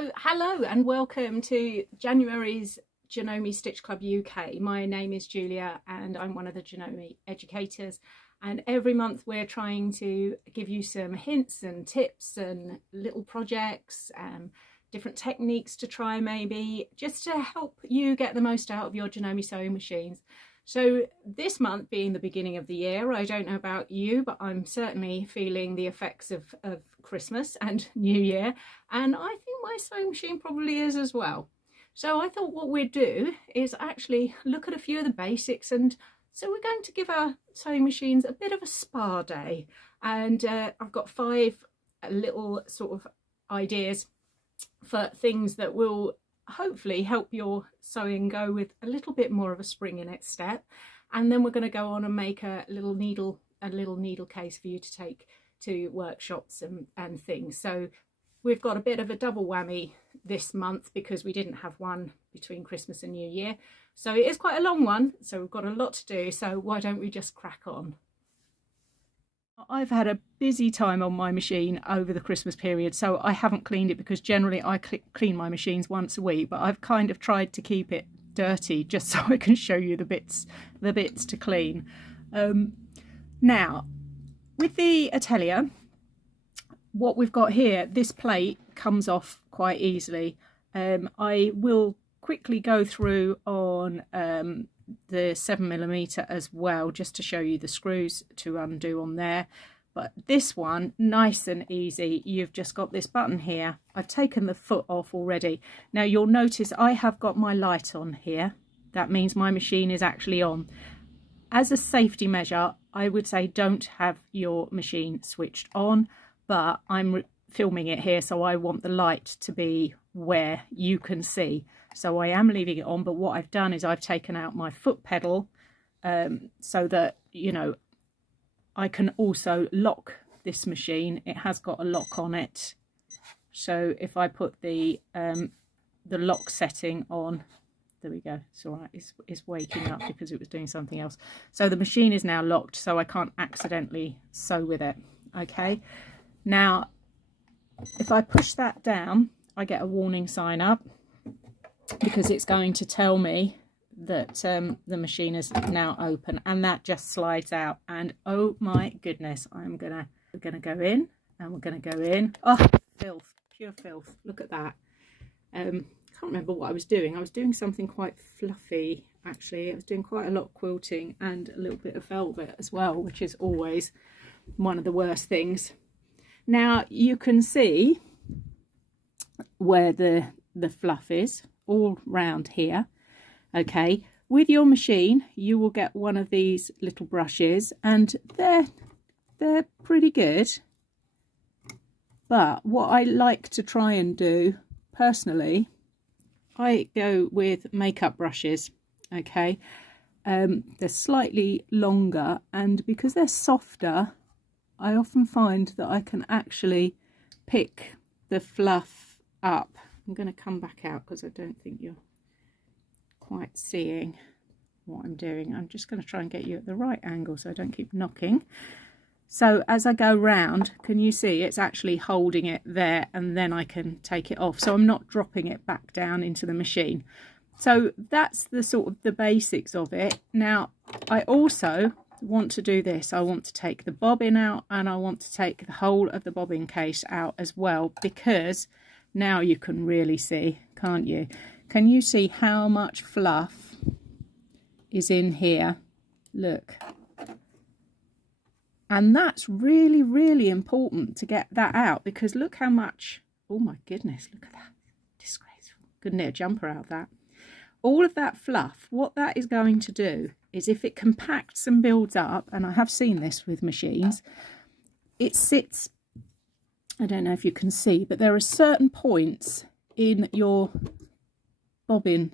So hello and welcome to January's Janome Stitch Club UK. My name is Julia and I'm one of the Janome educators, and every month we're trying to give you some hints and tips and little projects, different techniques to try, maybe just to help you get the most out of your Janome sewing machines. So this month being the beginning of the year, I don't know about you, but I'm certainly feeling the effects of Christmas and New Year, and I think my sewing machine probably is as well. So I thought what we'd do is actually look at a few of the basics, and so we're going to give our sewing machines a bit of a spa day, and I've got 5 little sort of ideas for things that will hopefully help your sewing go with a little bit more of a spring in its step. And then we're going to go on and make a little needle case for you to take to workshops and things. So we've got a bit of a double whammy this month because we didn't have one between Christmas and New Year, so it is quite a long one, so we've got a lot to do. So why don't we just crack on? I've had a busy time on my machine over the Christmas period, so I haven't cleaned it because generally I clean my machines once a week, but I've kind of tried to keep it dirty just so I can show you the bits to clean. Now with the Atelier, what we've got here, this plate comes off quite easily. I will quickly go through on the 7mm as well, just to show you the screws to undo on there. But this one, nice and easy. You've just got this button here. I've taken the foot off already. Now you'll notice I have got my light on here. That means my machine is actually on. As a safety measure, I would say don't have your machine switched on, but I'm filming it here, so I want the light to be where you can see, so I am leaving it on. But what I've done is I've taken out my foot pedal so that, you know, I can also lock this machine. It has got a lock on it, so if I put the lock setting on, there we go, it's all right, it's waking up because it was doing something else. So the machine is now locked, so I can't accidentally sew with it. Okay, now if I push that down, I get a warning sign up because it's going to tell me that the machine is now open, and that just slides out. And oh my goodness, we're gonna go in, and we're gonna go in. Oh, filth, pure filth, look at that. I can't remember what I was doing. I was doing something quite fluffy, actually. I was doing quite a lot of quilting and a little bit of velvet as well, which is always one of the worst things. Now you can see where the fluff is all round here. Okay, with your machine you will get one of these little brushes, and they're pretty good, but what I like to try and do personally, I go with makeup brushes. Okay, they're slightly longer, and because they're softer, I often find that I can actually pick the fluff up. I'm going to come back out because I don't think you're quite seeing what I'm doing. I'm just going to try and get you at the right angle so I don't keep knocking. So as I go round, can you see it's actually holding it there, and then I can take it off, so I'm not dropping it back down into the machine. So that's the sort of the basics of it. Now I also want to do this. I want to take the bobbin out, and I want to take the whole of the bobbin case out as well, because now you can really see, can't you? Can you see how much fluff is in here? Look. And that's really, really important to get that out, because look how much, oh my goodness, look at that. Disgraceful. Couldn't knit a jumper out of that. All of that fluff, what that is going to do is, if it compacts and builds up, and I have seen this with machines, it sits, I don't know if you can see, but there are certain points in your bobbin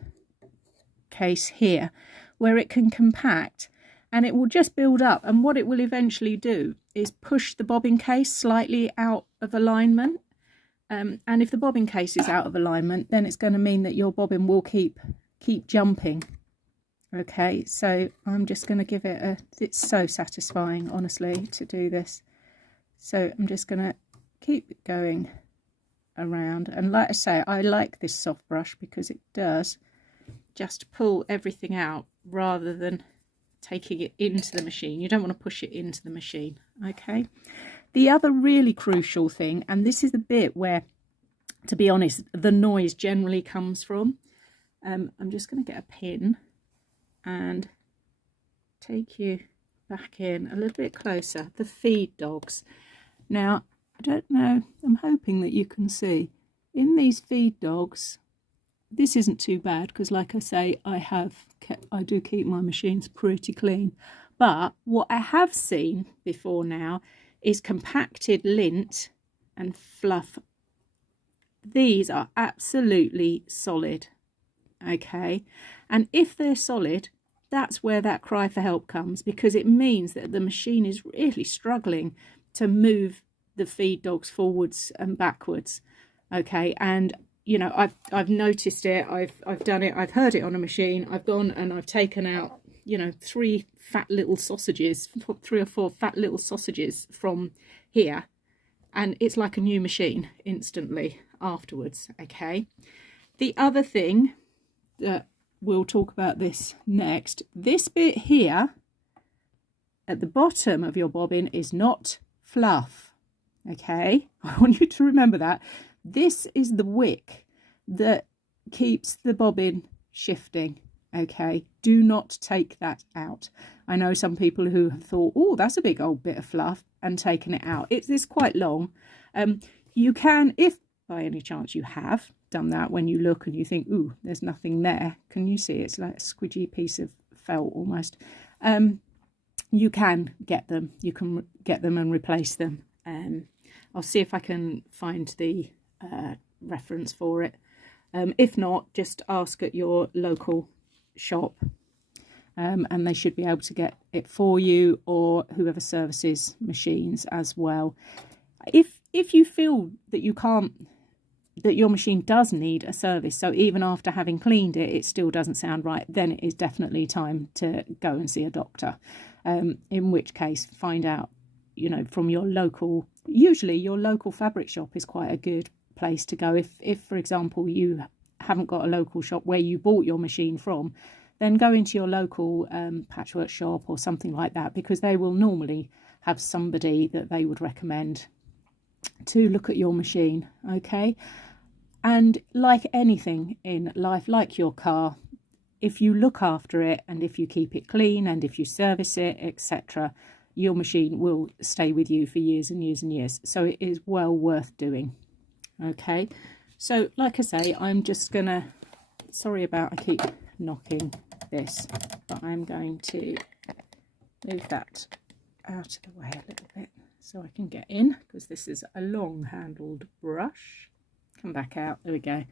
case here where it can compact, and it will just build up, and what it will eventually do is push the bobbin case slightly out of alignment, and if the bobbin case is out of alignment, then it's going to mean that your bobbin will keep jumping. Okay, so I'm just going to give it it's so satisfying, honestly, to do this. So I'm just going to keep going around. And like I say, I like this soft brush because it does just pull everything out rather than taking it into the machine. You don't want to push it into the machine. Okay. The other really crucial thing, and this is the bit where, to be honest, the noise generally comes from. I'm just going to get a pin and take you back in a little bit closer. The feed dogs. Now, I don't know, I'm hoping that you can see in these feed dogs, this isn't too bad because, like I say, I do keep my machines pretty clean. But what I have seen before now is compacted lint and fluff. These are absolutely solid. Okay, and if they're solid, that's where that cry for help comes, because it means that the machine is really struggling to move the feed dogs forwards and backwards. Okay, and you know, I've noticed it, I've done it, I've heard it on a machine, I've gone and I've taken out, you know, 3 or 4 fat little sausages from here, and it's like a new machine instantly afterwards. Okay, the other thing that we'll talk about this next, this bit here at the bottom of your bobbin is not fluff. Okay, I want you to remember that. This is the wick that keeps the bobbin shifting. Okay, do not take that out. I know some people who have thought, oh, that's a big old bit of fluff, and taken it out. It is quite long. You can, if by any chance you have done that, when you look and you think, ooh, there's nothing there. Can you see? It's like a squidgy piece of felt almost. You can get them. You can get them and replace them. I'll see if I can find the reference for it. If not, just ask at your local shop, and they should be able to get it for you, or whoever services machines as well. If you feel that you can't, that your machine does need a service, so even after having cleaned it, it still doesn't sound right, then it is definitely time to go and see a doctor. In which case, find out, you know, from your local, usually your local fabric shop is quite a good place to go. If for example, you haven't got a local shop where you bought your machine from, then go into your local patchwork shop or something like that, because they will normally have somebody that they would recommend to look at your machine. Okay, and like anything in life, like your car, if you look after it and if you keep it clean and if you service it, etc., your machine will stay with you for years and years and years. So it is well worth doing. Okay, so like I say, I'm just gonna, sorry about, I keep knocking this, but I'm going to move that out of the way a little bit so I can get in, because this is a long handled brush. Come back out, there we go,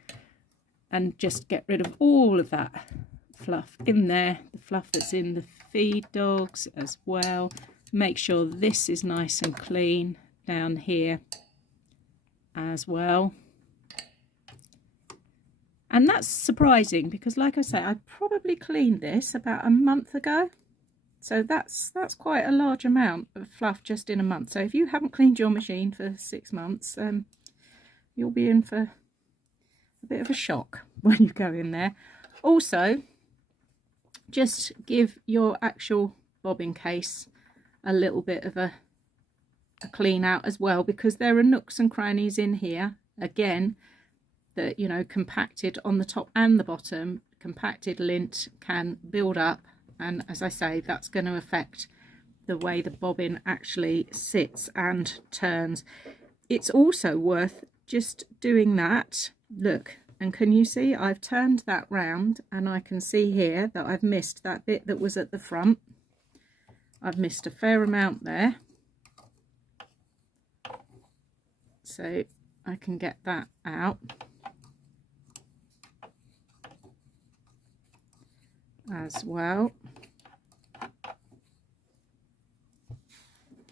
and just get rid of all of that fluff in there, the fluff that's in the feed dogs as well. Make sure this is nice and clean down here as well. And that's surprising because, like I say, I probably cleaned this about a month ago. So that's quite a large amount of fluff just in a month. So if you haven't cleaned your machine for 6 months, you'll be in for a bit of a shock when you go in there. Also, just give your actual bobbin case a little bit of a clean out as well, because there are nooks and crannies in here, again, that, you know, compacted on the top and the bottom, compacted lint can build up, and as I say, that's going to affect the way the bobbin actually sits and turns. It's also worth just doing that. Look, and can you see I've turned that round, and I can see here that I've missed that bit that was at the front. I've missed a fair amount there, so I can get that out as well.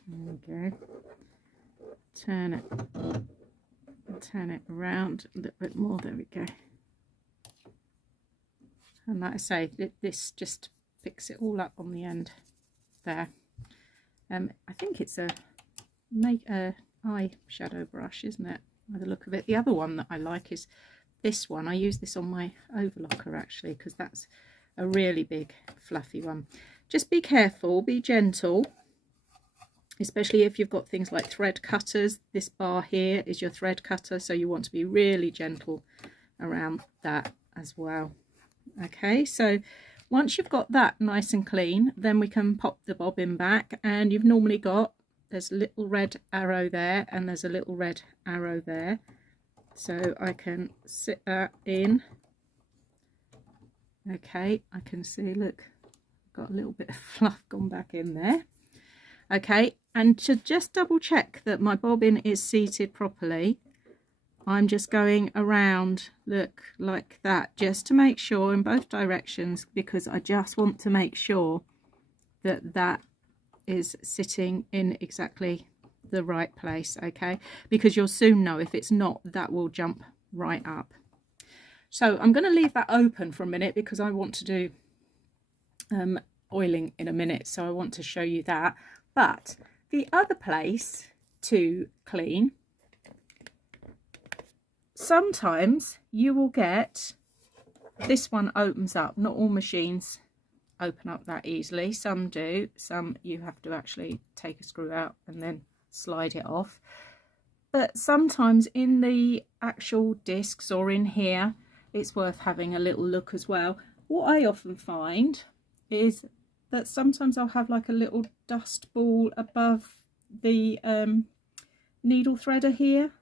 There we go. Turn it around a little bit more. There we go. And like I say, this just picks it all up on the end there. I think it's a eye shadow brush, isn't it? by the look of it. The other one that I like is this one. I use this on my overlocker actually, because that's a really big fluffy one. Just be careful, be gentle, especially if you've got things like thread cutters. This bar here is your thread cutter, so you want to be really gentle around that as well. Okay, so once you've got that nice and clean, then we can pop the bobbin back, and you've normally got, there's a little red arrow there and there's a little red arrow there, so I can sit that in. Okay, I can see, look, got a little bit of fluff gone back in there. Okay, and to just double check that my bobbin is seated properly, I'm just going around, look, like that, just to make sure in both directions, because I just want to make sure that that is sitting in exactly the right place. Okay, because you'll soon know if it's not, that will jump right up. So I'm going to leave that open for a minute because I want to do oiling in a minute, so I want to show you that. But the other place to clean, sometimes you will get, this one opens up. Not all machines open up that easily. Some do, some you have to actually take a screw out and then slide it off. But sometimes in the actual discs or in here, it's worth having a little look as well. What I often find is that sometimes I'll have like a little dust ball above the needle threader here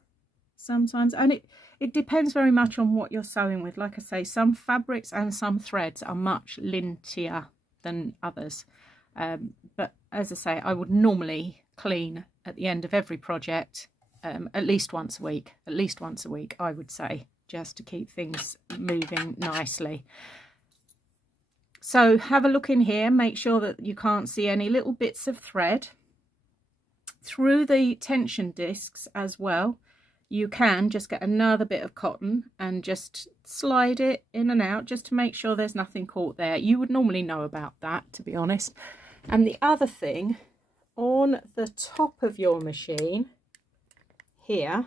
sometimes, and it depends very much on what you're sewing with. Like I say, some fabrics and some threads are much lintier than others, but as I say, I would normally clean at the end of every project at least once a week, I would say, just to keep things moving nicely. So have a look in here, make sure that you can't see any little bits of thread. Through the tension discs as well, you can just get another bit of cotton and just slide it in and out, just to make sure there's nothing caught there. You would normally know about that, to be honest. And the other thing, on the top of your machine here,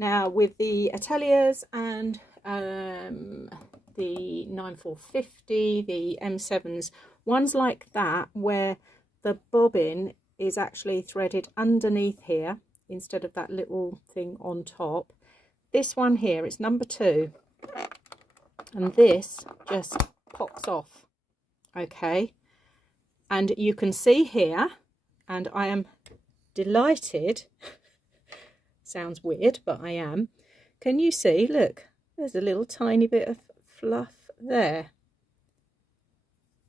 now with the Ateliers and the 9450, the M7s, ones like that where the bobbin is actually threaded underneath here instead of that little thing on top. This one here, it's number 2, and this just pops off. Okay, and you can see here, and I am delighted, sounds weird, but I am. Can you see, look, there's a little tiny bit of fluff there,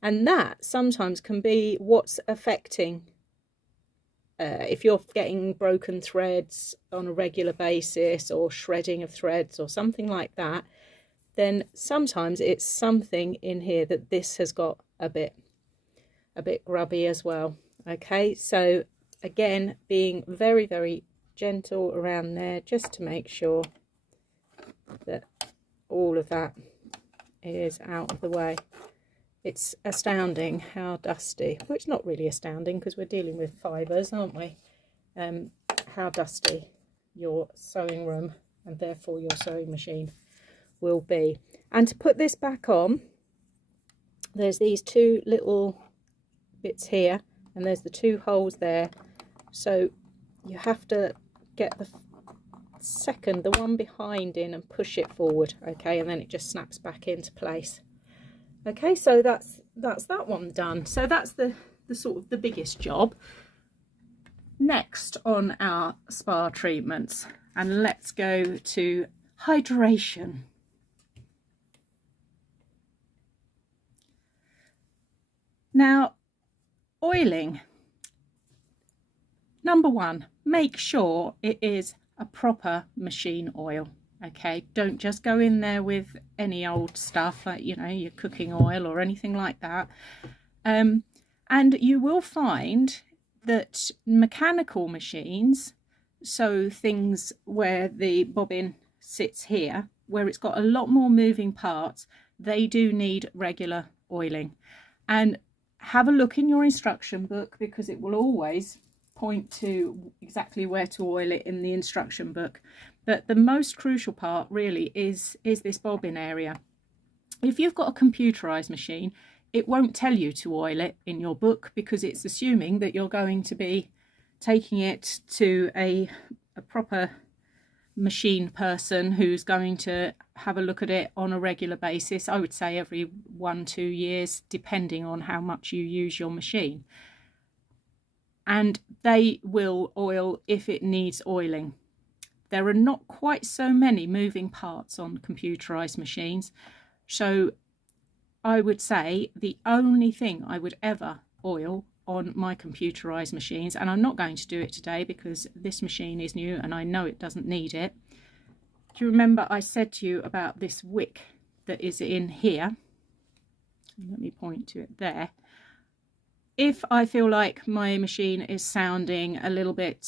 and that sometimes can be what's affecting, if you're getting broken threads on a regular basis or shredding of threads or something like that, then sometimes it's something in here that this has got a bit grubby as well. Okay, so again, being very, very gentle around there, just to make sure that all of that is out of the way. It's astounding how dusty, well, it's not really astounding because we're dealing with fibres, aren't we, how dusty your sewing room and therefore your sewing machine will be. And to put this back on, there's these 2 little bits here and there's the 2 holes there, so you have to get the second, the one behind, in and push it forward. Okay, and then it just snaps back into place. Okay, so that's that one done. So that's the sort of the biggest job. Next on our spa treatments, and let's go to hydration. Now, oiling. Number 1, make sure it is a proper machine oil. Okay, don't just go in there with any old stuff, like, you know, your cooking oil or anything like that. And you will find that mechanical machines, so things where the bobbin sits here, where it's got a lot more moving parts, they do need regular oiling. And have a look in your instruction book, because it will always point to exactly where to oil it in the instruction book, but the most crucial part really is this bobbin area. If you've got a computerized machine, it won't tell you to oil it in your book because it's assuming that you're going to be taking it to a proper machine person who's going to have a look at it on a regular basis. I would say every 1-2 years, depending on how much you use your machine. And they will oil if it needs oiling. There are not quite so many moving parts on computerized machines, so I would say the only thing I would ever oil on my computerized machines, and I'm not going to do it today because this machine is new and I know it doesn't need it. Do you remember I said to you about this wick that is in here? Let me point to it there. If I feel like my machine is sounding a little bit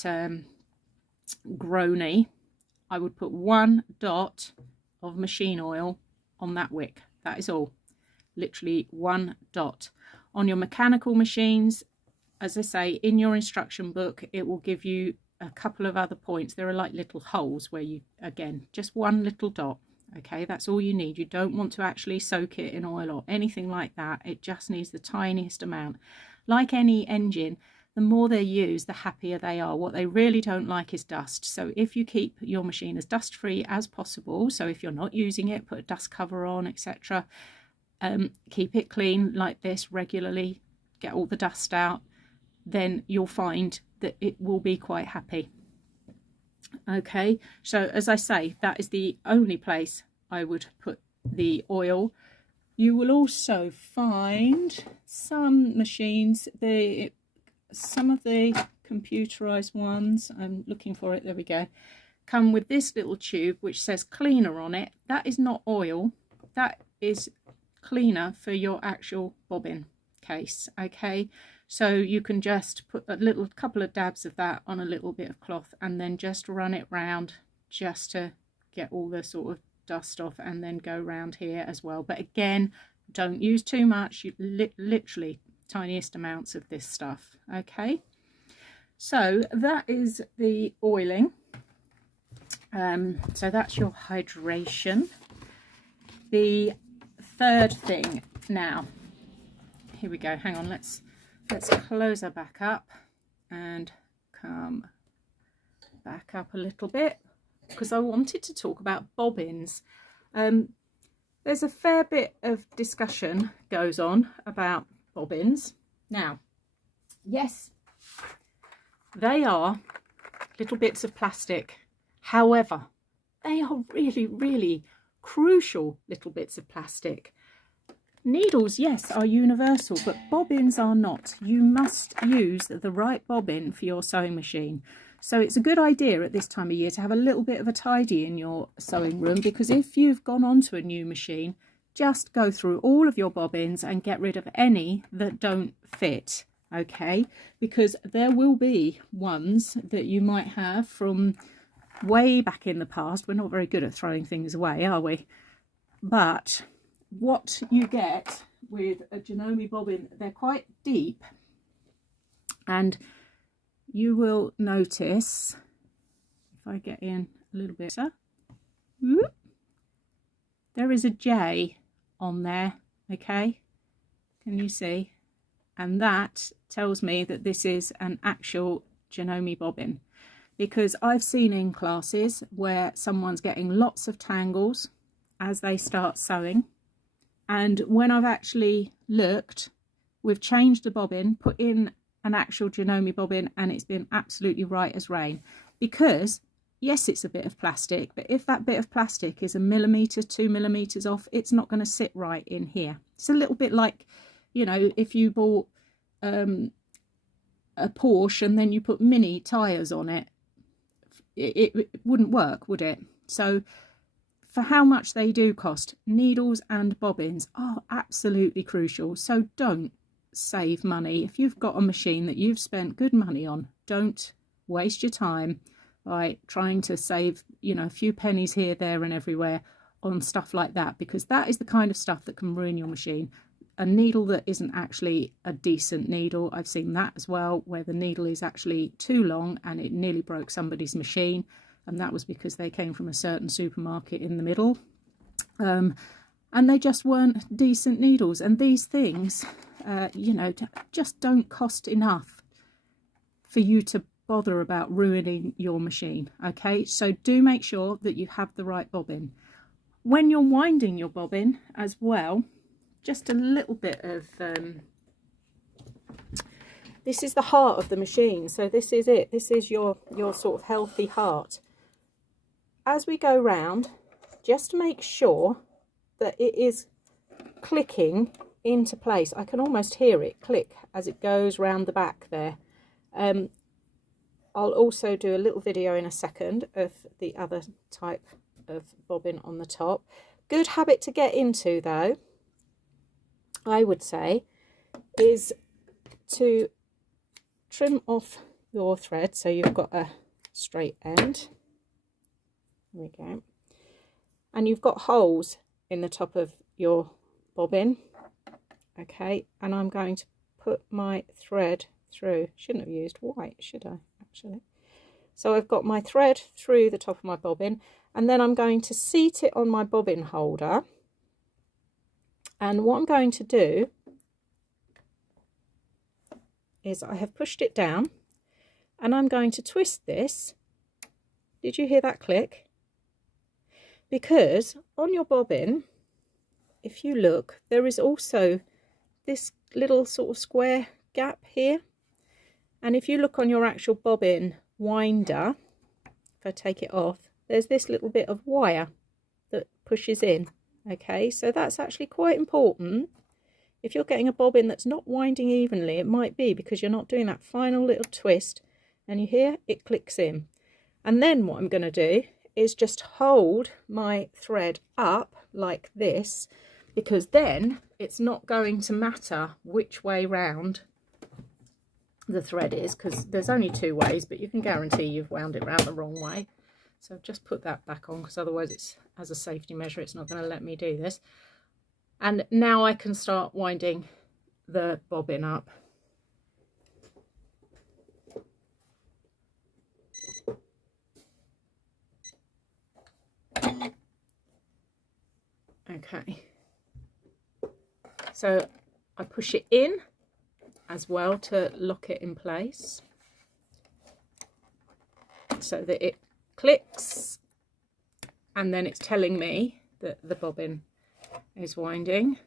groany, I would put 1 dot of machine oil on that wick. That is all. Literally 1 dot. On your mechanical machines, as I say, in your instruction book, it will give you a couple of other points. There are like little holes where you, again, just 1 little dot. Okay, that's all you need. You don't want to actually soak it in oil or anything like that. It just needs the tiniest amount. Like any engine, the more they use, the happier they are. What they really don't like is dust. So if you keep your machine as dust free as possible, so if you're not using it, put a dust cover on, etc. Keep it clean like this regularly, get all the dust out, then you'll find that it will be quite happy. Okay, so as I say, that is the only place I would put the oil. You will also find some machines, some of the computerized ones, I'm looking for it, there we go, come with this little tube which says cleaner on it. That is not oil, that is cleaner for your actual bobbin case. Okay, so you can just put a couple of dabs of that on a little bit of cloth and then just run it round just to get all the sort of dust off, and then go round here as well. But again, don't use too much. You literally tiniest amounts of this stuff. Okay, so that is the oiling. So that's your hydration. The third thing now, here we go, hang on, let's close her back up and come back up a little bit, because I wanted to talk about bobbins. There's a fair bit of discussion goes on about bobbins. Now, yes, they are little bits of plastic. However, they are really, really crucial little bits of plastic. Needles, yes, are universal, but bobbins are not. You must use the right bobbin for your sewing machine. So it's a good idea at this time of year to have a little bit of a tidy in your sewing room, because if you've gone onto a new machine, just go through all of your bobbins and get rid of any that don't fit, okay? Because there will be ones that you might have from way back in the past. We're not very good at throwing things away, are we? But what you get with a Janome bobbin, they're quite deep, and you will notice, if I get in a little bit, whoop, there is a J on there, okay? Can you see? And that tells me that this is an actual Janome bobbin, because I've seen in classes where someone's getting lots of tangles as they start sewing, and when I've actually looked, we've changed the bobbin, put in an actual Janome bobbin, and it's been absolutely right as rain. Because yes, it's a bit of plastic, but if that bit of plastic is 1 millimetre, 2 millimetres off, it's not going to sit right in here. It's a little bit like, you know, if you bought a Porsche and then you put mini tyres on it, it wouldn't work, would it? So for how much they do cost, needles and bobbins are absolutely crucial. So don't save money. If you've got a machine that you've spent good money on, don't waste your time by trying to save, you know, a few pennies here, there and everywhere on stuff like that, because that is the kind of stuff that can ruin your machine. a needle that isn't actually a decent needle. I've seen that as well, where the needle is actually too long and it nearly broke somebody's machine, and that was because they came from a certain supermarket in the middle, and they just weren't decent needles. And these things, you know, just don't cost enough for you to bother about ruining your machine. Okay, so do make sure that you have the right bobbin. When you're winding your bobbin as well, just a little bit of this is the heart of the machine, so this is it, this is your sort of healthy heart. As we go round, just make sure that it is clicking into place. I can almost hear it click as it goes round the back there. I'll also do a little video in a second of the other type of bobbin on the top. Good habit to get into though, I would say, is to trim off your thread so you've got a straight end. There we go. And you've got holes in the top of your bobbin. Okay, and I'm going to put my thread through. Shouldn't have used white, should I, actually? So I've got my thread through the top of my bobbin, and then I'm going to seat it on my bobbin holder. And what I'm going to do is I have pushed it down, and I'm going to twist this. Did you hear that click? Because on your bobbin, if you look, there is also this little sort of square gap here. And if you look on your actual bobbin winder, if I take it off, there's this little bit of wire that pushes in. Okay, so that's actually quite important. If you're getting a bobbin that's not winding evenly, it might be because you're not doing that final little twist, and you hear it clicks in. And then what I'm going to do is just hold my thread up like this, because then it's not going to matter which way round the thread is, because there's only two ways, but you can guarantee you've wound it round the wrong way. So I've just put that back on, because otherwise it's, as a safety measure, it's not going to let me do this. And now I can start winding the bobbin up. Okay, so I push it in as well to lock it in place so that it clicks, and then it's telling me that the bobbin is winding.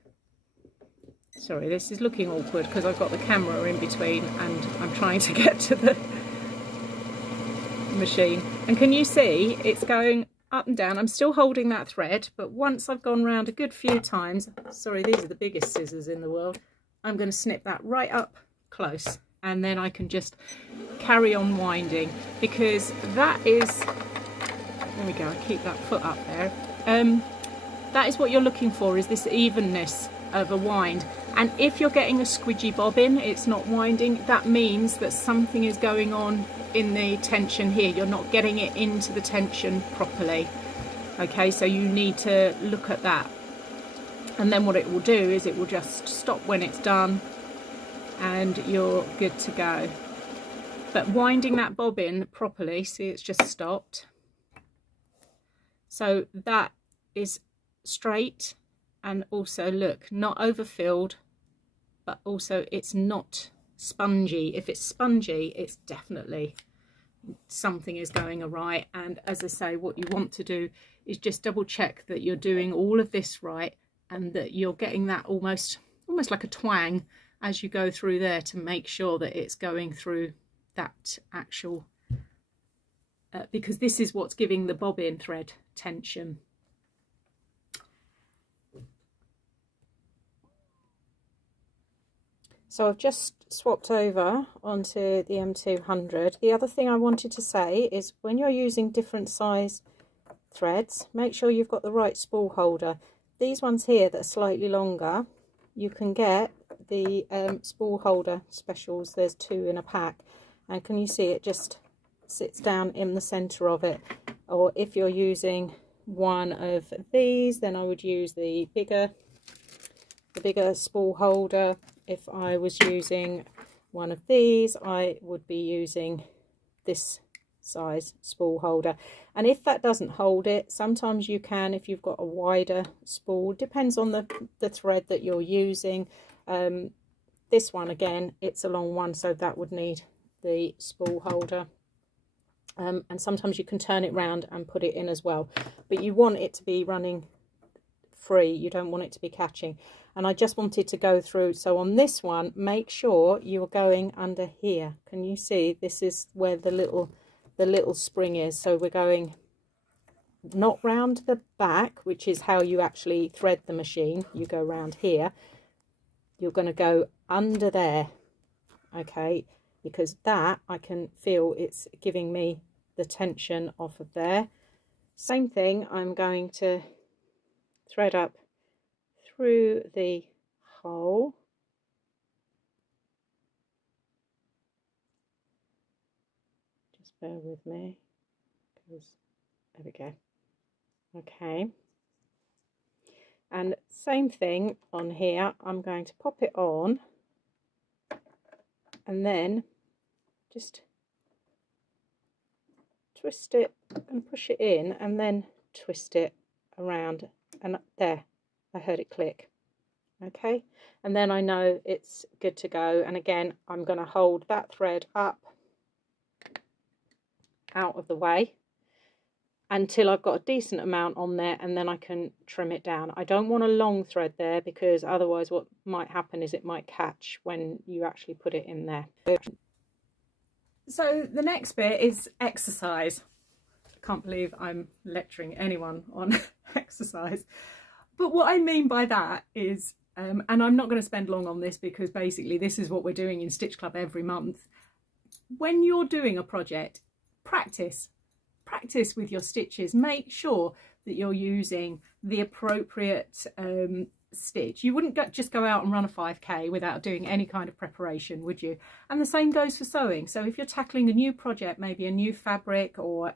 Sorry, this is looking awkward because I've got the camera in between and I'm trying to get to the machine. And can you see it's going up and down? I'm still holding that thread, but once I've gone round a good few times, sorry, these are the biggest scissors in the world, I'm going to snip that right up close, and then I can just carry on winding, because that is, there we go, I keep that foot up there. That is what you're looking for, is this evenness of a wind. And if you're getting a squidgy bobbin, it's not winding, that means that something is going on in the tension here. You're not getting it into the tension properly. Okay, so you need to look at that. And then what it will do is it will just stop when it's done and you're good to go. But winding that bobbin properly, see, it's just stopped. So that is straight, and also look, not overfilled, but also it's not spongy. If it's spongy, it's definitely something is going awry. And as I say, what you want to do is just double check that you're doing all of this right, and that you're getting that almost like a twang as you go through there, to make sure that it's going through that actual because this is what's giving the bobbin thread tension. So I've just swapped over onto the M200. The other thing I wanted to say is, when you're using different size threads, make sure you've got the right spool holder. These ones here that are slightly longer, you can get the spool holder specials. There's 2 in a pack, and can you see it just sits down in the center of it? Or if you're using one of these, then I would use the bigger the bigger spool holder. If I was using one of these, I would be using this size spool holder, and if that doesn't hold it, sometimes you can, if you've got a wider spool, depends on the thread that you're using. This one, again, it's a long one, so that would need the spool holder. And sometimes you can turn it round and put it in as well, but you want it to be running free, you don't want it to be catching. And I just wanted to go through, so on this one, make sure you are going under here. Can you see this is where the little spring is? So we're going not round the back, which is how you actually thread the machine. You go round here, you're going to go under there, okay, because that I can feel it's giving me the tension off of there. Same thing, I'm going to thread up through the hole. Just bear with me, because there we go. Okay, and same thing on here. I'm going to pop it on and then just twist it and push it in, and then twist it around, and there, I heard it click. Okay, and then I know it's good to go. And again, I'm going to hold that thread up out of the way until I've got a decent amount on there, and then I can trim it down. I don't want a long thread there, because otherwise what might happen is it might catch when you actually put it in there. So the next bit is exercise. I can't believe I'm lecturing anyone on exercise, but what I mean by that is, and I'm not going to spend long on this, because basically this is what we're doing in Stitch Club every month. When you're doing a project, practice with your stitches. Make sure that you're using the appropriate stitch. You wouldn't just go out and run a 5k without doing any kind of preparation, would you? And the same goes for sewing. So if you're tackling a new project, maybe a new fabric or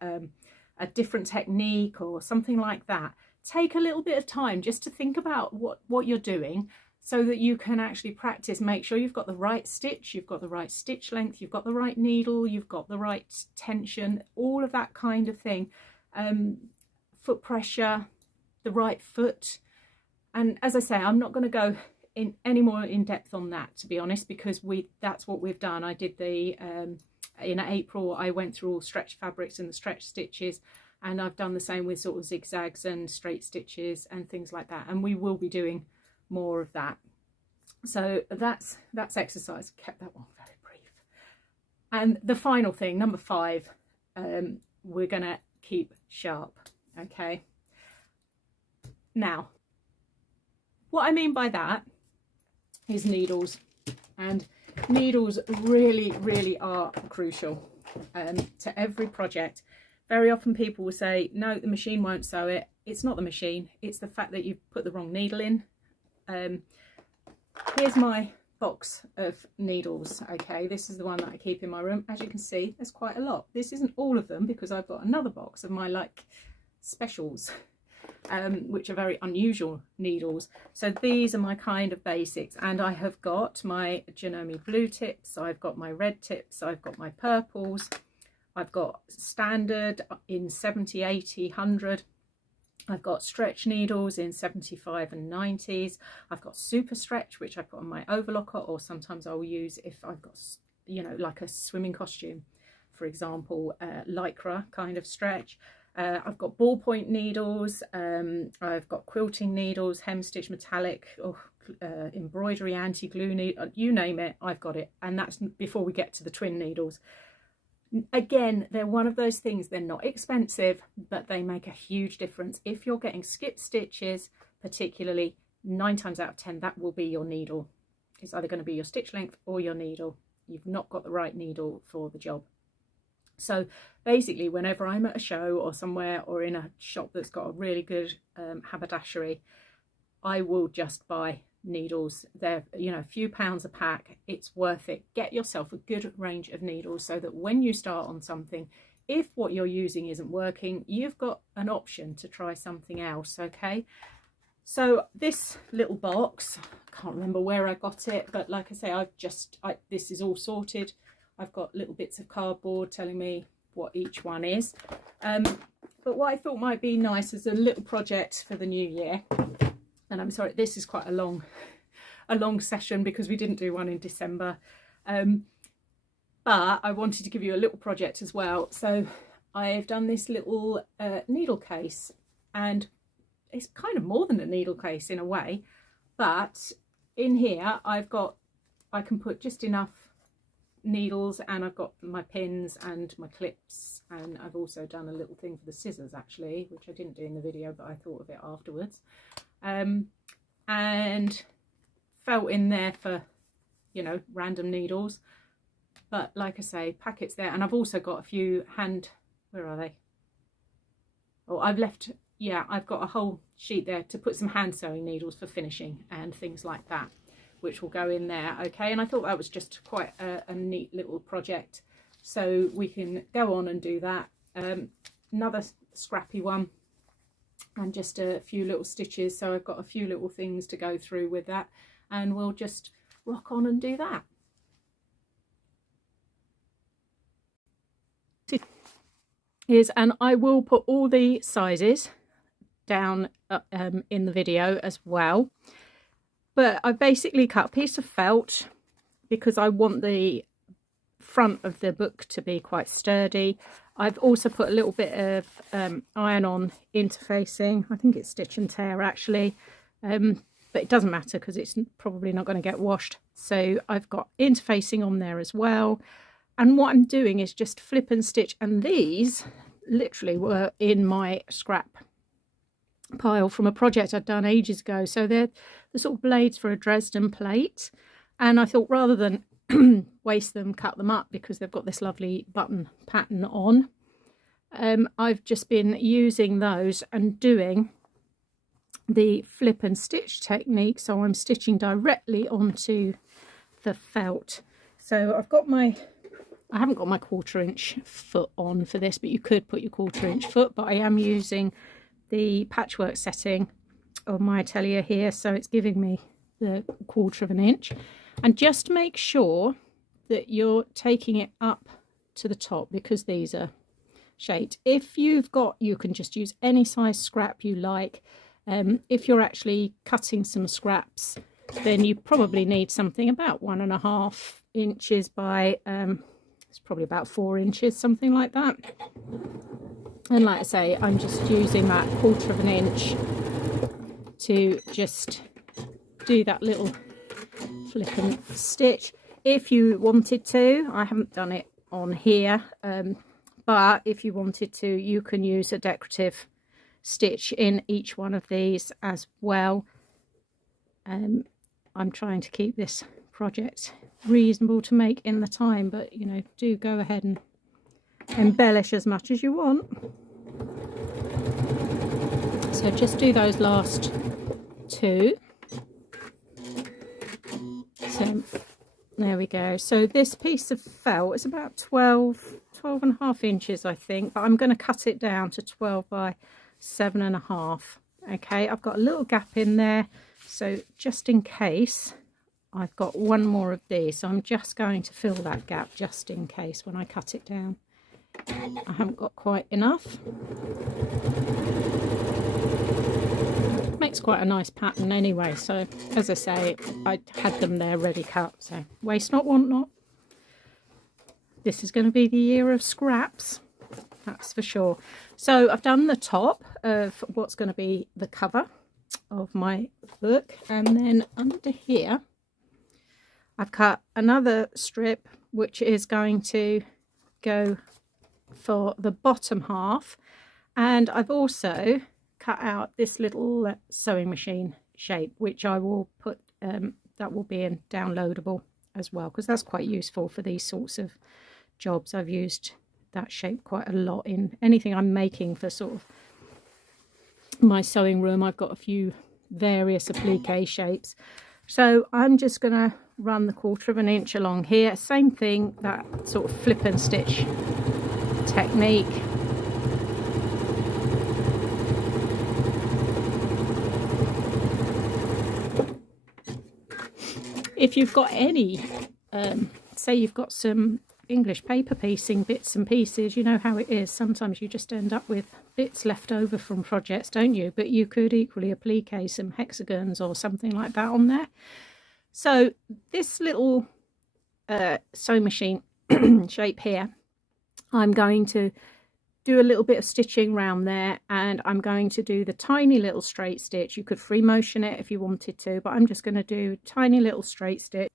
a different technique or something like that, take a little bit of time just to think about what you're doing, so that you can actually practice. Make sure you've got the right stitch, you've got the right stitch length, you've got the right needle, you've got the right tension, all of that kind of thing. Foot pressure, the right foot. And as I say, I'm not going to go in any more in depth on that, to be honest, because that's what we've done. I did the in April, I went through all stretch fabrics and the stretch stitches, and I've done the same with sort of zigzags and straight stitches and things like that, and we will be doing more of that. So that's exercise. Kept that one very brief. And the final thing, number 5, we're gonna keep sharp. Okay, now what I mean by that is needles, and needles really are crucial to every project. Very often people will say, no, the machine won't sew it. It's not the machine, it's the fact that you've put the wrong needle in. Here's my box of needles. Okay, this is the one that I keep in my room. As you can see, there's quite a lot. This isn't all of them, because I've got another box of my like specials, which are very unusual needles. So these are my kind of basics, and I have got my Janome blue tips, I've got my red tips, I've got my purples, I've got standard in 70, 80, 100. I've got stretch needles in 75 and 90s. I've got super stretch, which I put on my overlocker, or sometimes I will use if I've got, you know, like a swimming costume, for example, lycra kind of stretch. I've got ballpoint needles. I've got quilting needles, hem stitch metallic, embroidery, anti-glue needle, you name it, I've got it. And that's before we get to the twin needles. Again, they're one of those things, they're not expensive, but they make a huge difference. If you're getting skip stitches, particularly, 9 times out of 10, that will be your needle. It's either going to be your stitch length or your needle. You've not got the right needle for the job. So basically, whenever I'm at a show or somewhere, or in a shop that's got a really good haberdashery, I will just buy needles. They're, you know, a few pounds a pack. It's worth it. Get yourself a good range of needles, so that when you start on something, if what you're using isn't working, you've got an option to try something else. Okay, So this little box, I can't remember where I got it, but like I say, this is all sorted. I've got little bits of cardboard telling me what each one is. But what I thought might be nice is a little project for the new year. And I'm sorry, this is quite a long session because we didn't do one in December. But I wanted to give you a little project as well. So I've done this little needle case, and it's kind of more than a needle case in a way, but in here I can put just enough needles, and I've got my pins and my clips, and I've also done a little thing for the scissors actually, which I didn't do in the video, but I thought of it afterwards. And felt in there for, you know, random needles. But like I say, packets there, and I've also got a few where are they? Oh, I've got a whole sheet there to put some hand sewing needles for finishing and things like that, which will go in there. Okay, and I thought that was just quite a neat little project, so we can go on and do that. Another scrappy one, and just a few little stitches, so I've got a few little things to go through with that, and we'll just rock on and do that. And I will put all the sizes down in the video as well, but I basically cut a piece of felt because I want the front of the book to be quite sturdy. I've also put a little bit of iron-on interfacing. I think it's stitch and tear actually, but it doesn't matter because it's probably not going to get washed. So I've got interfacing on there as well. And what I'm doing is just flip and stitch, and these literally were in my scrap pile from a project I'd done ages ago. So they're the sort of blades for a Dresden plate, and I thought rather than waste them, cut them up because they've got this lovely button pattern on. I've just been using those and doing the flip and stitch technique, so I'm stitching directly onto the felt. So I haven't got my 1/4 inch foot on for this, but you could put your 1/4 inch foot, but I am using the patchwork setting of my atelier here, so it's giving me the 1/4 inch. And just make sure that you're taking it up to the top because these are shaped. If you've got, you can just use any size scrap you like. If you're actually cutting some scraps, then you probably need something about 1.5 inches by it's probably about 4 inches, something like that. And like I say, I'm just using that 1/4 inch to just do that little flip and stitch. If you wanted to, I haven't done it on here, but if you wanted to, you can use a decorative stitch in each one of these as well. I'm trying to keep this project reasonable to make in the time, but you know, do go ahead and embellish as much as you want. So just do those last two. So there we go. So this piece of felt is about 12.5 inches I think, but I'm going to cut it down to 12 by 7.5. okay, I've got a little gap in there, so just in case I've got one more of these, so I'm just going to fill that gap just in case when I cut it down. I haven't got quite enough. Makes quite a nice pattern anyway, so as I say, I had them there ready cut, so waste not, want not. This is going to be the year of scraps, that's for sure. So I've done the top of what's going to be the cover of my book, and then under here I've cut another strip which is going to go for the bottom half, and I've also cut out this little sewing machine shape which I will put that will be in downloadable as well, because that's quite useful for these sorts of jobs. I've used that shape quite a lot in anything I'm making for sort of my sewing room. I've got a few various applique shapes, so I'm just going to run the 1/4 inch along here, same thing, that sort of flip and stitch technique. if you've got any, say you've got some English paper piecing bits and pieces, you know how it is. Sometimes you just end up with bits left over from projects, don't you? But you could equally applique some hexagons or something like that on there. So this little sewing machine shape here, I'm going to do a little bit of stitching around there, and I'm going to do the tiny little straight stitch. You could free motion it if you wanted to, but I'm just going to do tiny little straight stitch.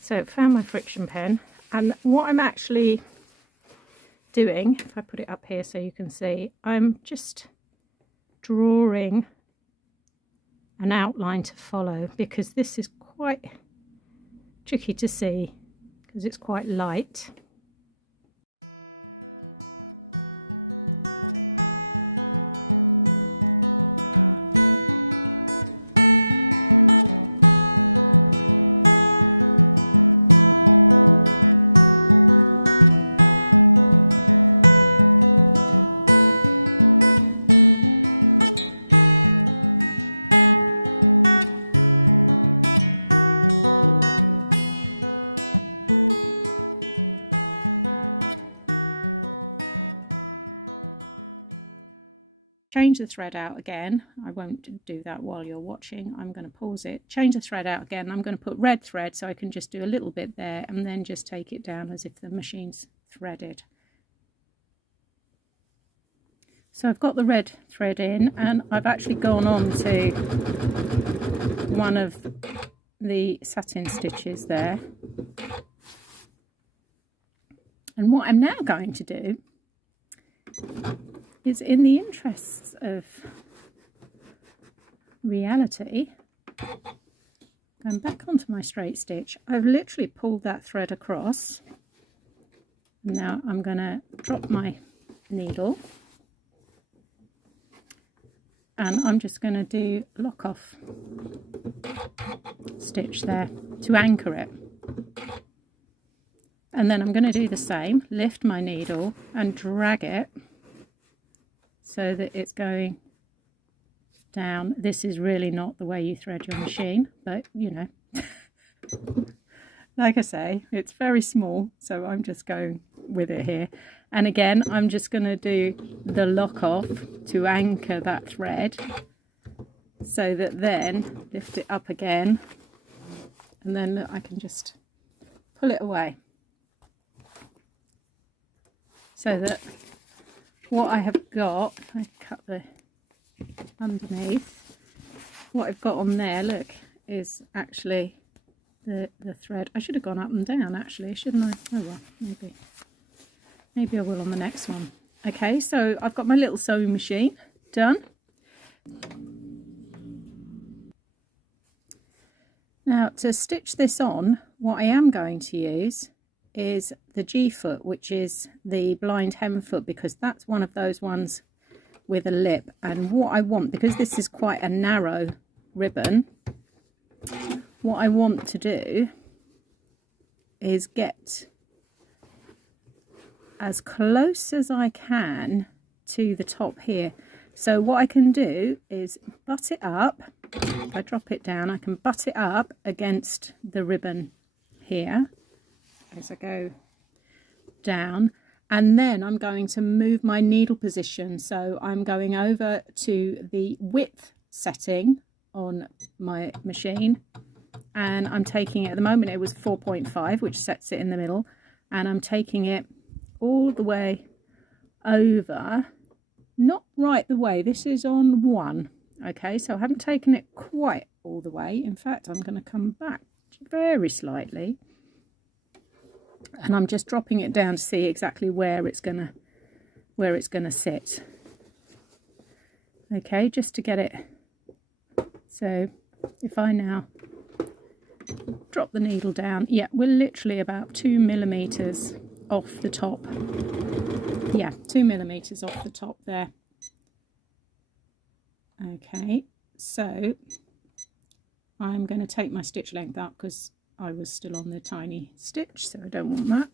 So found my friction pen, and what I'm actually doing, if I put it up here so you can see, I'm just drawing an outline to follow, because this is quite tricky to see because it's quite light. Change the thread out again. I won't do that while you're watching. I'm going to pause it, change the thread out again. I'm going to put red thread so I can just do a little bit there and then just take it down as if the machine's threaded. So I've got the red thread in, and I've actually gone on to one of the satin stitches there. And what I'm now going to do is, in the interests of reality, going back onto my straight stitch, I've literally pulled that thread across. Now I'm going to drop my needle, and I'm just going to do lock off stitch there to anchor it. And then I'm going to do the same, lift my needle and drag it so that it's going down. This is really not the way you thread your machine, but you know, like I say, it's very small, so I'm just going with it here. And again, I'm just going to do the lock off to anchor that thread, so that then lift it up again, and then look, I can just pull it away, so that what I have got, I cut the underneath, what I've got on there, look, is actually the thread. I should have gone up and down actually, shouldn't I? Oh well, maybe I will on the next one. Okay, so I've got my little sewing machine done. Now to stitch this on, what I am going to use is the G foot, which is the blind hem foot, because that's one of those ones with a lip. And what I want, because this is quite a narrow ribbon, what I want to do is get as close as I can to the top here. So what I can do is butt it up. If I drop it down, I can butt it up against the ribbon here as I go down, and then I'm going to move my needle position. So I'm going over to the width setting on my machine, and I'm taking it, at the moment it was 4.5, which sets it in the middle, and I'm taking it all the way over, not right the way, this is on 1. Okay, so I haven't taken it quite all the way. In fact, I'm going to come back very slightly, and I'm just dropping it down to see exactly where it's gonna sit. Okay, just to get it. So if I now drop the needle down, yeah, we're literally about 2 millimeters off the top. Yeah, 2 millimeters off the top there. Okay, so I'm going to take my stitch length up because I was still on the tiny stitch, so I don't want that.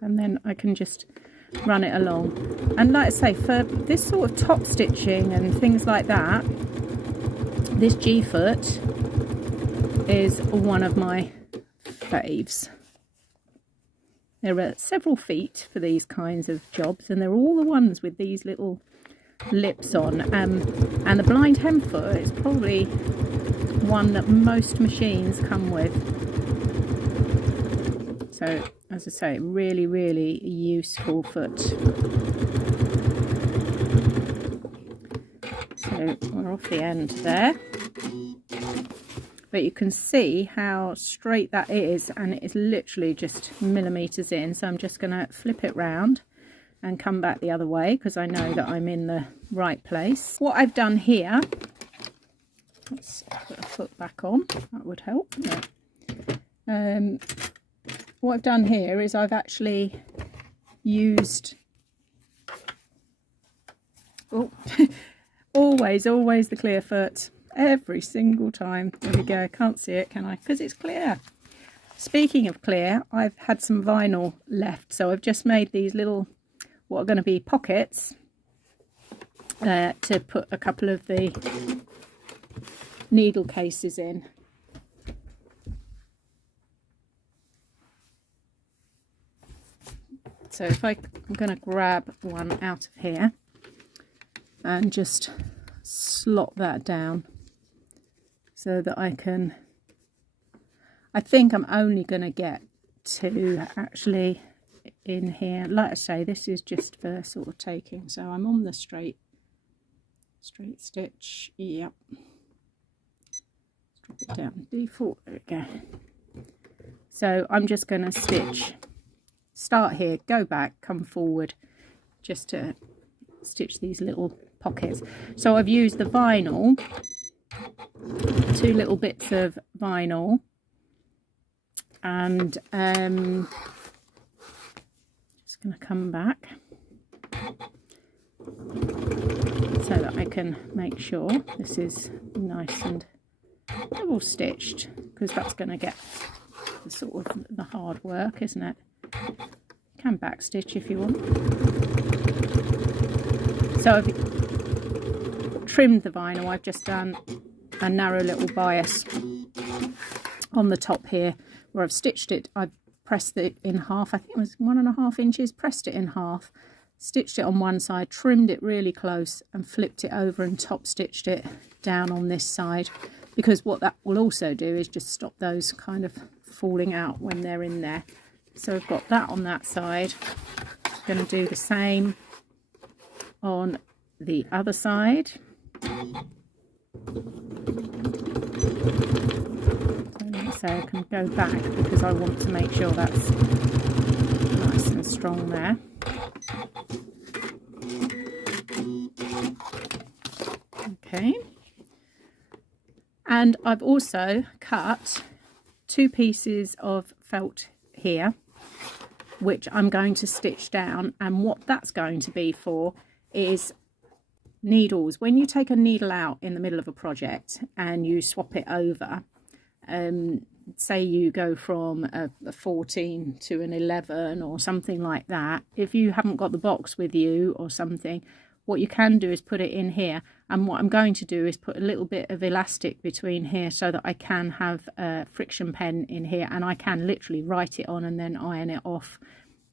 And then I can just run it along. And like I say, for this sort of top stitching and things like that, This G-foot is one of my faves. There are several feet for these kinds of jobs, and they're all the ones with these little lips on. And the blind hem foot is probably one that most machines come with. So, as I say, really, really useful foot. So we're off the end there. But you can see how straight that is, and it is literally just millimetres in. So I'm just going to flip it round and come back the other way, because I know that I'm in the right place. What I've done here, let's put a foot back on, that would help. No. What I've done here is I've actually used, always the clear foot. Every single time. There we go. Can't see it, can I? Because it's clear. Speaking of clear, I've had some vinyl left, so I've just made these little, what are going to be pockets, to put a couple of the needle cases in. So if I'm going to grab one out of here and just slot that down, so that I think I'm only going to get to actually in here. Like I say, this is just for sort of taking. So I'm on the straight stitch. Yep. Drop it down. D4. There we go. So I'm just going to stitch. Start here, go back, come forward, just to stitch these little pockets. So I've used the vinyl. 2 little bits of vinyl, and just going to come back so that I can make sure this is nice and double stitched, because that's going to get the sort of the hard work, isn't it? You can back stitch if you want. So I've trimmed the vinyl. I've just done a narrow little bias on the top here where I've stitched it. I've pressed it in half. I think it was 1.5 inches. Pressed it in half, stitched it on one side, trimmed it really close, and flipped it over and top stitched it down on this side, because what that will also do is just stop those kind of falling out when they're in there. So I've got that on that side. I'm going to do the same on the other side. So I can go back, because I want to make sure that's nice and strong there. Okay. And I've also cut 2 pieces of felt here, which I'm going to stitch down, and what that's going to be for is needles. When you take a needle out in the middle of a project and you swap it over, say you go from a 14 to an 11 or something like that, if you haven't got the box with you or something, what you can do is put it in here. And what I'm going to do is put a little bit of elastic between here so that I can have a friction pen in here, and I can literally write it on and then iron it off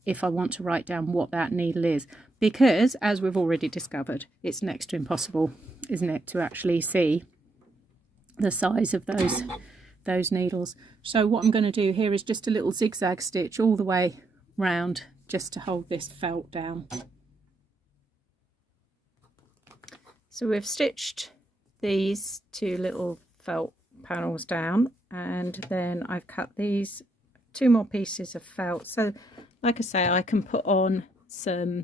if I want to write down what that needle is. Because, as we've already discovered, it's next to impossible, isn't it, to actually see the size of those needles. So what I'm going to do here is just a little zigzag stitch all the way round, just to hold this felt down. So we've stitched these 2 little felt panels down, and then I've cut these 2 more pieces of felt. So like I say, I can put on some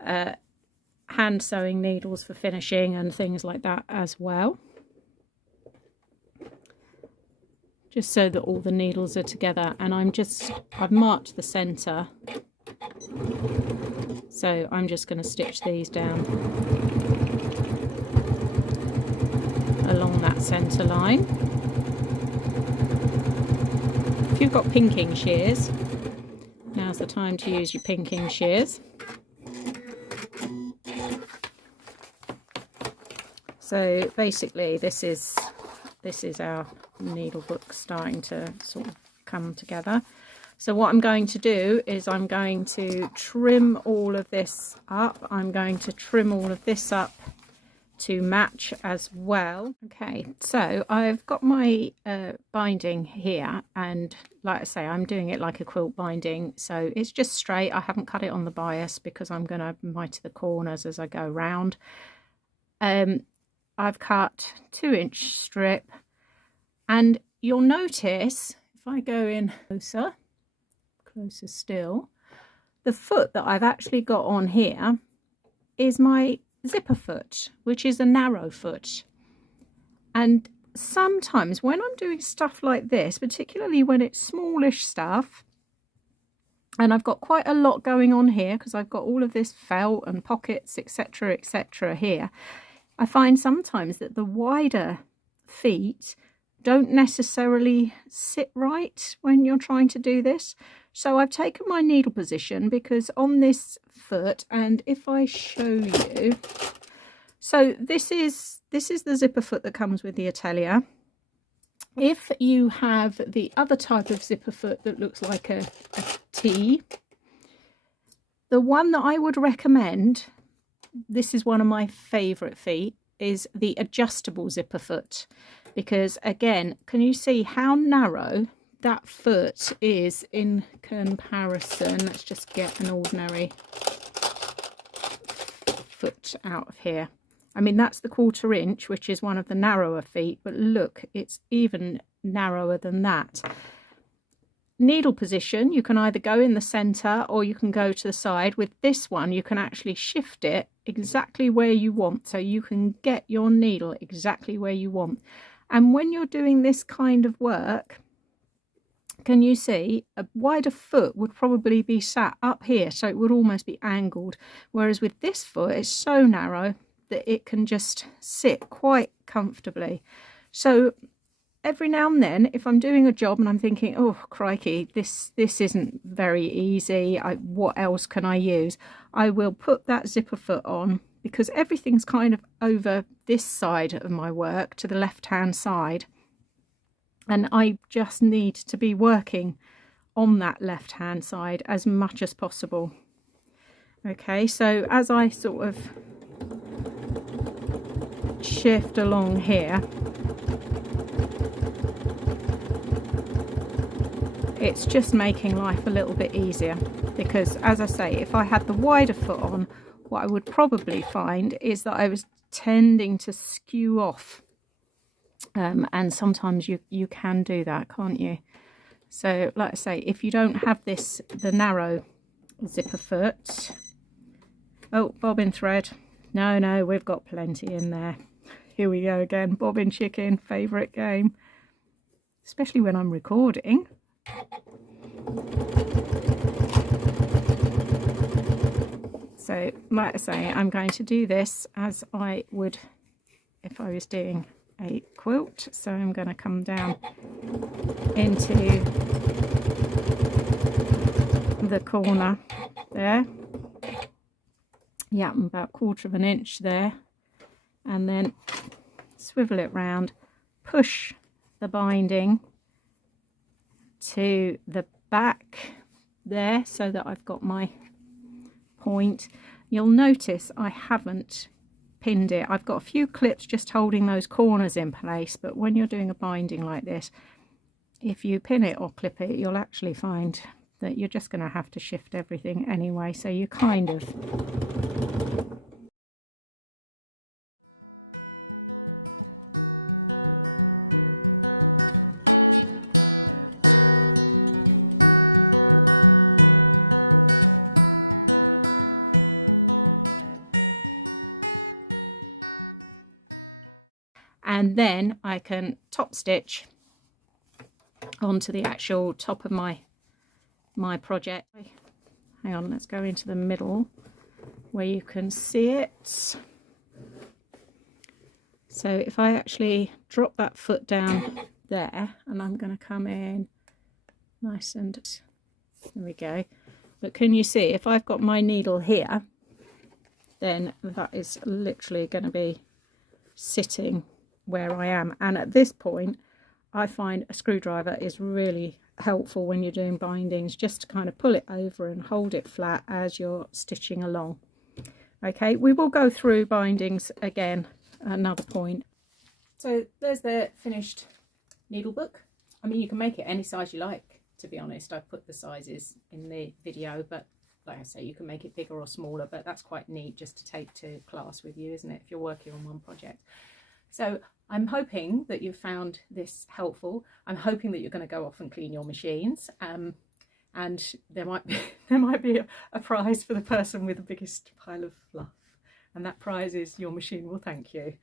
hand sewing needles for finishing and things like that as well, just so that all the needles are together. And I've marked the center, so I'm just going to stitch these down along that center line. If you've got pinking shears, now's the time to use your pinking shears. So basically this is our needle book starting to sort of come together. So what I'm going to do is I'm going to trim all of this up. I'm going to trim all of this up to match as well. Okay, so I've got my binding here, and like I say, I'm doing it like a quilt binding, so it's just straight. I haven't cut it on the bias because I'm going to mite the corners as I go round. I've cut 2-inch strip, and you'll notice if I go in closer still, the foot that I've actually got on here is my zipper foot, which is a narrow foot. And sometimes when I'm doing stuff like this, particularly when it's smallish stuff, and I've got quite a lot going on here because I've got all of this felt and pockets, etc here, I find sometimes that the wider feet don't necessarily sit right when you're trying to do this. So I've taken my needle position because on this foot, and if I show you, so this is the zipper foot that comes with the Atelier. If you have the other type of zipper foot that looks like a T, the one that I would recommend, this is one of my favourite feet, is the adjustable zipper foot, because again, can you see how narrow that foot is in comparison? Let's just get an ordinary foot out of here. I mean, that's the 1/4 inch, which is one of the narrower feet, but look, it's even narrower than that. Needle position, you can either go in the center or you can go to the side. With this one, you can actually shift it exactly where you want, so you can get your needle exactly where you want. And when you're doing this kind of work, can you see a wider foot would probably be sat up here, so it would almost be angled, whereas with this foot it's so narrow that it can just sit quite comfortably. So every now and then, if I'm doing a job and I'm thinking, oh crikey, this isn't very easy, what else can I use, I will put that zipper foot on, because everything's kind of over this side of my work to the left hand side, and I just need to be working on that left hand side as much as possible. Okay, so as I sort of shift along here, it's just making life a little bit easier, because as I say, if I had the wider foot on, what I would probably find is that I was tending to skew off, and sometimes you can do that, can't you? So like I say, if you don't have the narrow zipper foot, oh, bobbin thread, no, we've got plenty in there. Here we go again, bobbin chicken, favourite game, especially when I'm recording. So like I say, I'm going to do this as I would if I was doing a quilt. So I'm going to come down into the corner there, yeah, about 1/4 inch there, and then swivel it round, push the binding to the back there so that I've got my point. You'll notice I haven't pinned it. I've got a few clips just holding those corners in place, but when you're doing a binding like this, if you pin it or clip it, you'll actually find that you're just going to have to shift everything anyway, so you kind of and then I can top stitch onto the actual top of my project. Hang on, let's go into the middle where you can see it. So if I actually drop that foot down there, and I'm going to come in nice and there we go. But can you see, if I've got my needle here, then that is literally going to be sitting where I am. And at this point I find a screwdriver is really helpful when you're doing bindings, just to kind of pull it over and hold it flat as you're stitching along. Okay, we will go through bindings again at another point. So there's the finished needle book. I mean, you can make it any size you like, to be honest. I put the sizes in the video, but like I say, you can make it bigger or smaller, but that's quite neat just to take to class with you, isn't it, if you're working on one project. So I'm hoping that you've found this helpful. I'm hoping that you're going to go off and clean your machines, and there might be a prize for the person with the biggest pile of fluff, and that prize is your machine will thank you.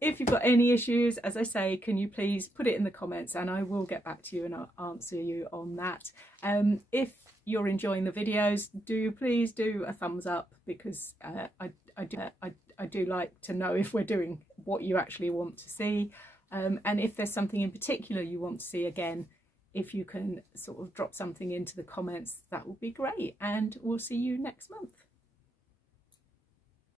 If you've got any issues, as I say, can you please put it in the comments and I will get back to you and I'll answer you on that. If you're enjoying the videos, please do a thumbs up, because I do like to know if we're doing what you actually want to see, and if there's something in particular you want to see again, if you can sort of drop something into the comments, that would be great, and we'll see you next month.